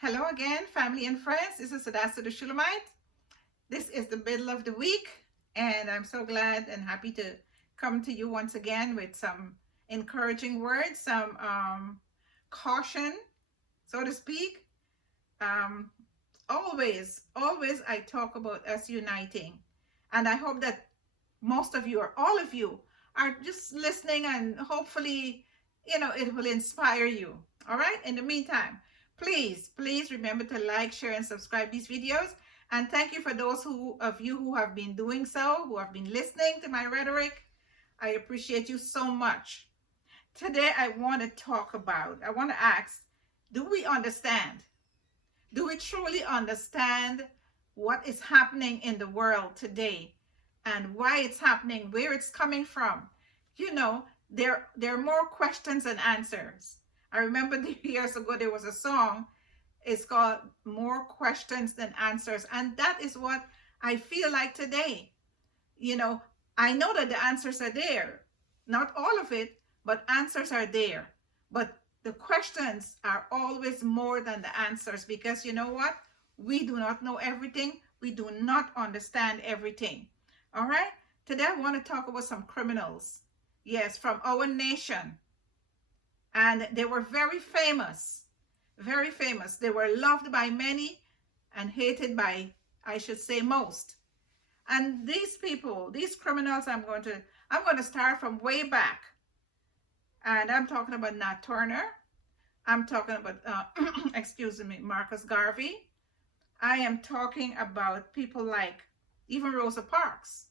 Hello again, family and friends. This is Hadasha Shulamite. This is the middle of the week, and I'm so glad and happy to come to you once again with some encouraging words, some caution, so to speak. Um, always, I talk about us uniting, and I hope that most of you or all of you are just listening, and hopefully, it will inspire you. All right. In the meantime, please remember to like, share, and subscribe these videos. And thank you for those of you who have been doing so, who have been listening to my rhetoric. I appreciate you so much. Today, I want to ask, do we understand? Do we truly understand what is happening in the world today and why it's happening, where it's coming from? There are more questions than answers. I remember years ago there was a song. It's called More Questions Than Answers. And that is what I feel like today. I know that the answers are there. Not all of it, but answers are there. But the questions are always more than the answers, because you know what? We do not know everything. We do not understand everything. All right? Today I want to talk about some criminals. Yes, from our nation. And they were very famous. Very famous. They were loved by many and hated by, I should say, most. And these people, these criminals, I'm going to start from way back. And I'm talking about Nat Turner. I'm talking about, excuse me, Marcus Garvey. I am talking about people like even Rosa Parks.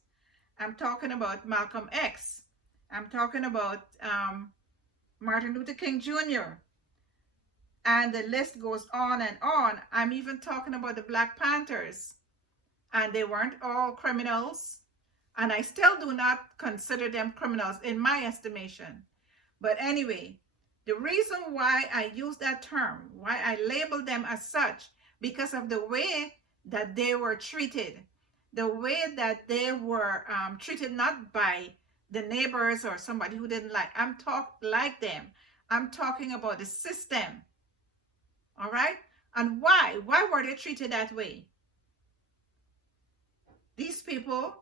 I'm talking about Malcolm X. I'm talking about Martin Luther King Jr. And the list goes on and on. I'm even talking about the Black Panthers. And they weren't all criminals. And I still do not consider them criminals in my estimation. But anyway, the reason why I use that term, why I label them as such, because of the way that they were treated, the way that they were treated, not by the neighbors or somebody who didn't like them. I'm talking about the system. All right? And why? Why were they treated that way? These people,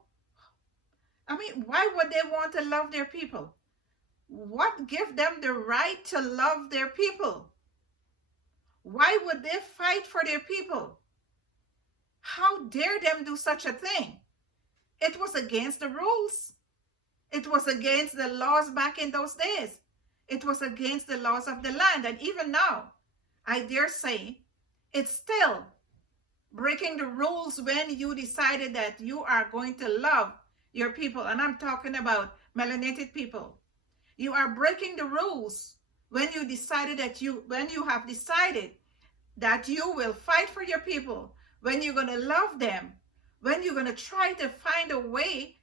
why would they want to love their people? What gives them the right to love their people? Why would they fight for their people? How dare them do such a thing? It was against the rules. It was against the laws back in those days. It was against the laws of the land. And even now, I dare say, it's still breaking the rules when you decided that you are going to love your people. And I'm talking about melanated people. You are breaking the rules when you have decided that you will fight for your people, when you're going to love them, when you're going to try to find a way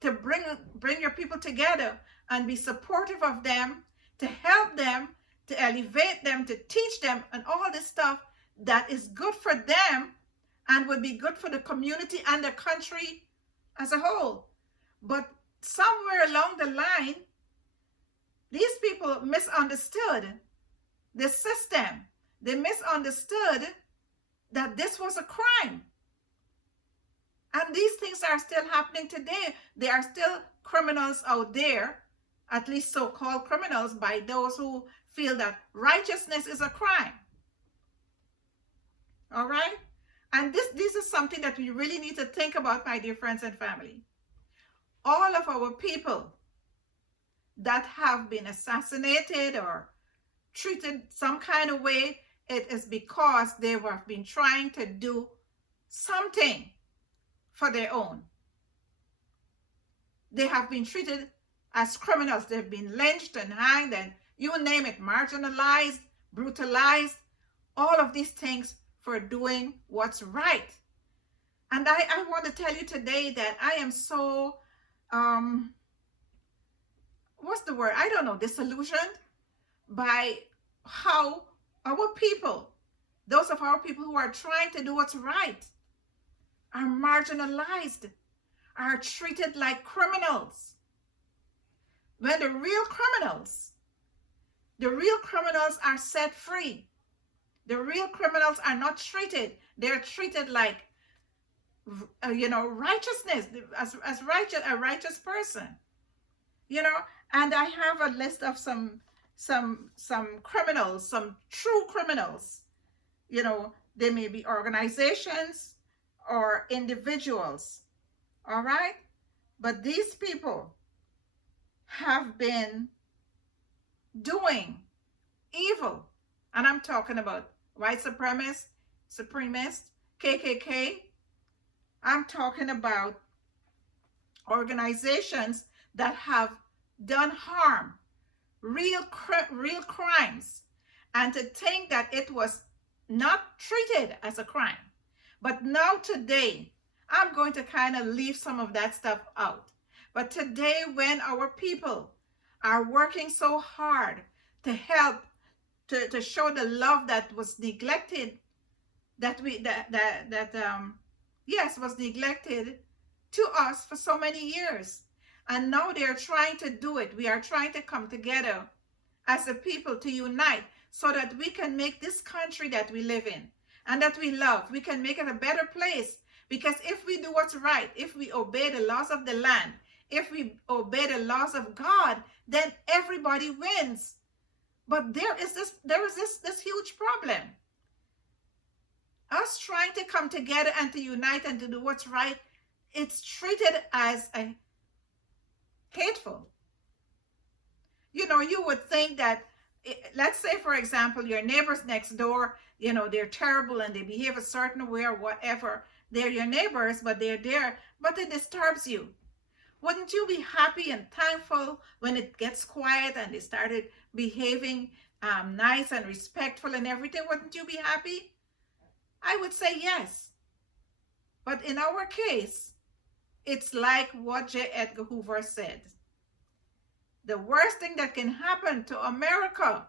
to bring your people together and be supportive of them, to help them, to elevate them, to teach them, and all this stuff that is good for them and would be good for the community and the country as a whole. But somewhere along the line, these people misunderstood the system. They misunderstood that this was a crime. And these things are still happening today. There are still criminals out there, at least so-called criminals, by those who feel that righteousness is a crime. All right? And this is something that we really need to think about, my dear friends and family. All of our people that have been assassinated or treated some kind of way, it is because they have been trying to do something for their own. They have been treated as criminals. They've been lynched and hanged and you name it, marginalized, brutalized, all of these things for doing what's right. And I want to tell you today that I am so, what's the word? I don't know, disillusioned by how our people, those of our people who are trying to do what's right, are marginalized, are treated like criminals. When the real criminals are set free. The real criminals are not treated. They're treated like, righteousness, as righteous, a righteous person, you know. And I have a list of some criminals, some true criminals. They may be organizations or individuals, all right? But these people have been doing evil. And I'm talking about white supremacists, KKK. I'm talking about organizations that have done harm, real crimes, and to think that it was not treated as a crime. But now today, I'm going to kind of leave some of that stuff out. But today, when our people are working so hard to help, to show the love that was neglected, was neglected to us for so many years. And now they're trying to do it. We are trying to come together as a people to unite so that we can make this country that we live in and that we love, we can make it a better place. Because if we do what's right, if we obey the laws of the land, if we obey the laws of God, then everybody wins. But there is this huge problem. Us trying to come together and to unite and to do what's right, it's treated as a hateful. You would think that, let's say, for example, your neighbors next door, they're terrible and they behave a certain way or whatever. They're your neighbors, but they're there, but it disturbs you. Wouldn't you be happy and thankful when it gets quiet and they started behaving nice and respectful and everything? Wouldn't you be happy? I would say yes. But in our case, it's like what J. Edgar Hoover said. The worst thing that can happen to America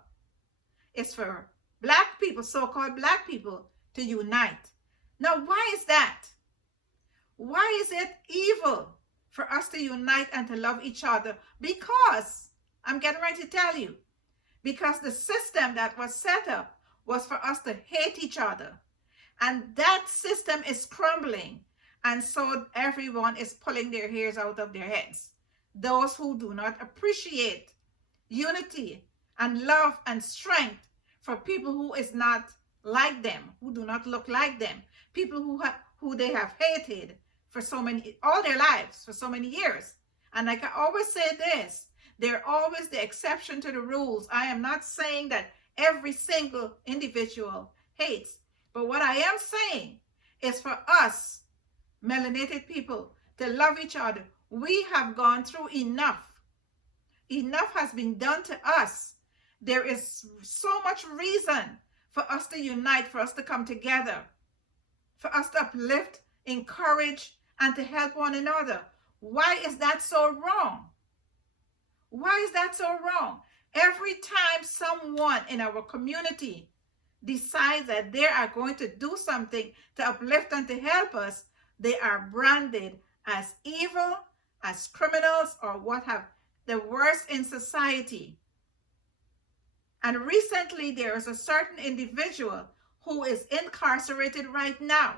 is for black people, so-called black people, to unite. Now, why is that? Why is it evil for us to unite and to love each other? Because, I'm getting ready to tell you, because the system that was set up was for us to hate each other. And that system is crumbling. And so everyone is pulling their hairs out of their heads. Those who do not appreciate unity and love and strength for people who is not like them, who do not look like them, people who they have hated for all their lives, for so many years. And like I always say this, they're always the exception to the rules. I am not saying that every single individual hates, but what I am saying is for us, melanated people, to love each other. We have gone through enough. Enough has been done to us. There is so much reason for us to unite, for us to come together, for us to uplift, encourage, and to help one another. Why is that so wrong? Why is that so wrong? Every time someone in our community decides that they are going to do something to uplift and to help us, they are branded as evil, as criminals, or what have the worst in society. And recently there is a certain individual who is incarcerated right now.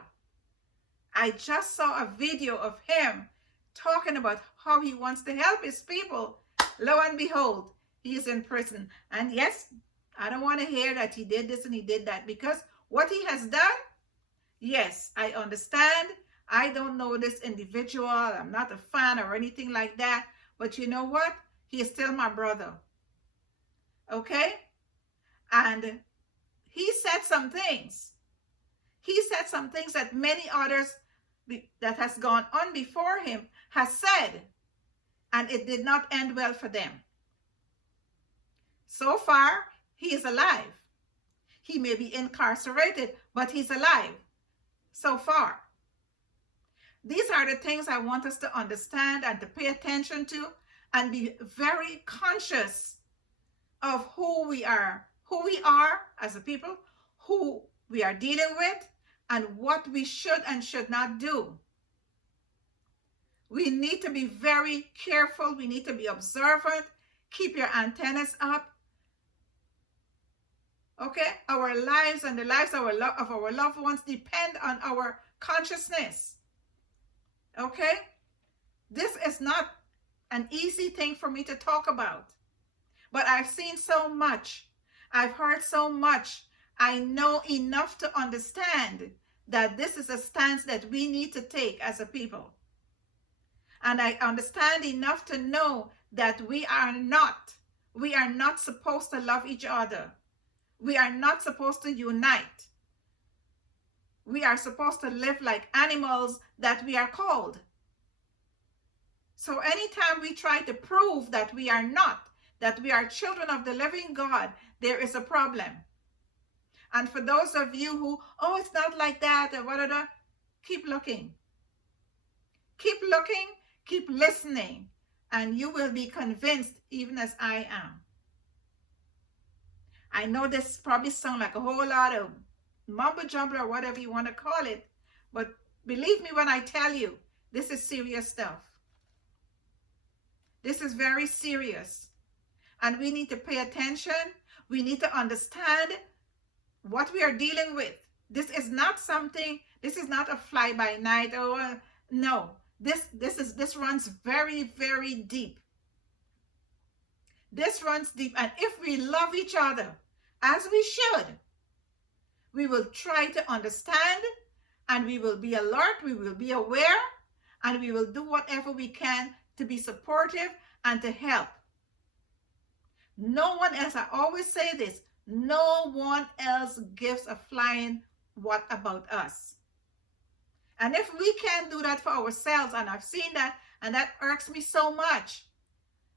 I just saw a video of him talking about how he wants to help his people. Lo and behold, he is in prison. And yes, I don't want to hear that he did this and he did that, because what he has done, yes, I understand. I don't know this individual. I'm not a fan or anything like that. But you know what? He is still my brother. Okay? And he said some things. He said some things that many others that has gone on before him has said. And it did not end well for them. So far, he is alive. He may be incarcerated, but he's alive. So far. These are the things I want us to understand and to pay attention to and be very conscious of who we are as a people, who we are dealing with, and what we should and should not do. We need to be very careful. We need to be observant. Keep your antennas up. Okay? Our lives and the lives of our loved ones depend on our consciousness. Okay? This is not an easy thing for me to talk about. But I've seen so much. I've heard so much. I know enough to understand that this is a stance that we need to take as a people. And I understand enough to know that we are not supposed to love each other. We are not supposed to unite. We are supposed to live like animals that we are called. So anytime we try to prove that we are not, that we are children of the living God, there is a problem. And for those of you who, oh, it's not like that, or whatever, keep looking. Keep looking, keep listening, and you will be convinced, even as I am. I know this probably sounds like a whole lot of mumbo jumbo or whatever you want to call it, but believe me when I tell you, this is serious stuff. This is very serious. And we need to pay attention. We need to understand what we are dealing with. This is not something, this is not a fly by night. No, this runs very, very deep. This runs deep. And if we love each other as we should, we will try to understand, and we will be alert, we will be aware, and we will do whatever we can to be supportive and to help. No one else, I always say this, no one else gives a flying what about us. And if we can't do that for ourselves, and I've seen that, and that irks me so much.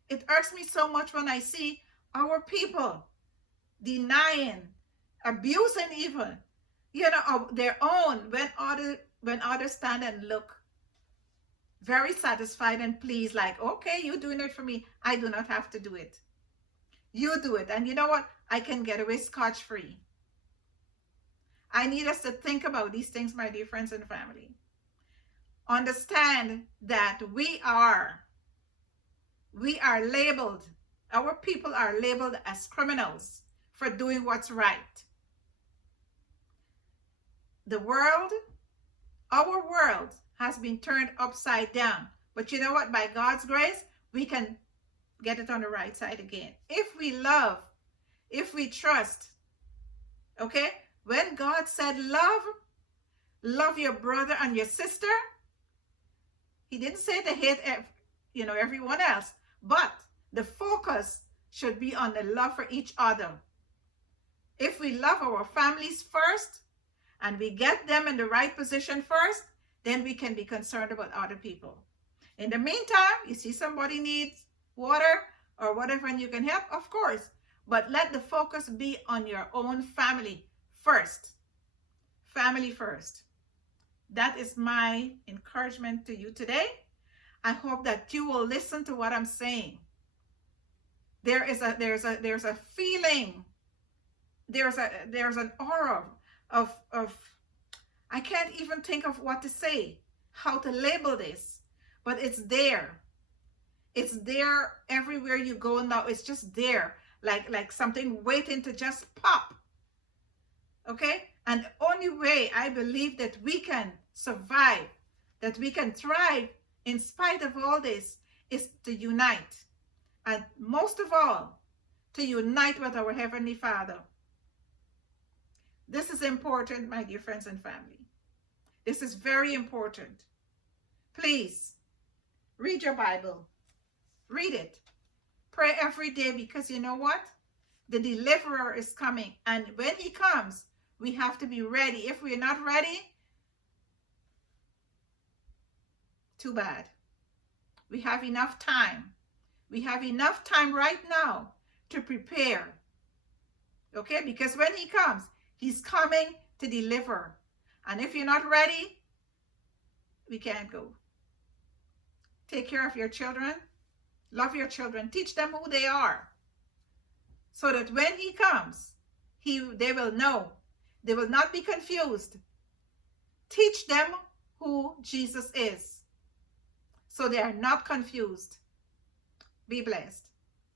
It irks me so much when I see our people denying, abusing even, of their own, when others stand and look very satisfied and pleased, like, okay, you're doing it for me. I do not have to do it. You do it. And you know what? I can get away scotch-free. I need us to think about these things, my dear friends and family. Understand that we are labeled, our people are labeled as criminals for doing what's right. The world, our world, has been turned upside down. But you know what? By God's grace, we can get it on the right side again. If we love, if we trust, okay? When God said love your brother and your sister, he didn't say to hate everyone else, but the focus should be on the love for each other. If we love our families first, and we get them in the right position first, then we can be concerned about other people. In the meantime, you see somebody needs water or whatever, and you can help, of course. But let the focus be on your own family first. Family first. That is my encouragement to you today. I hope that you will listen to what I'm saying. There's a feeling. There's an aura of I can't even think of what to say, how to label this, but it's there. It's there everywhere you go now. It's just there, like something waiting to just pop. Okay? And the only way I believe that we can survive, that we can thrive in spite of all this, is to unite. And most of all, to unite with our Heavenly Father. This is important, my dear friends and family. This is very important. Please, read your Bible. Read it. Pray every day, because you know what? The deliverer is coming. And when he comes, we have to be ready. If we're not ready, too bad. We have enough time. We have enough time right now to prepare. Okay? Because when he comes, he's coming to deliver. And if you're not ready, we can't go. Take care of your children. Love your children. Teach them who they are. So that when he comes, they will know. They will not be confused. Teach them who Jesus is, so they are not confused. Be blessed.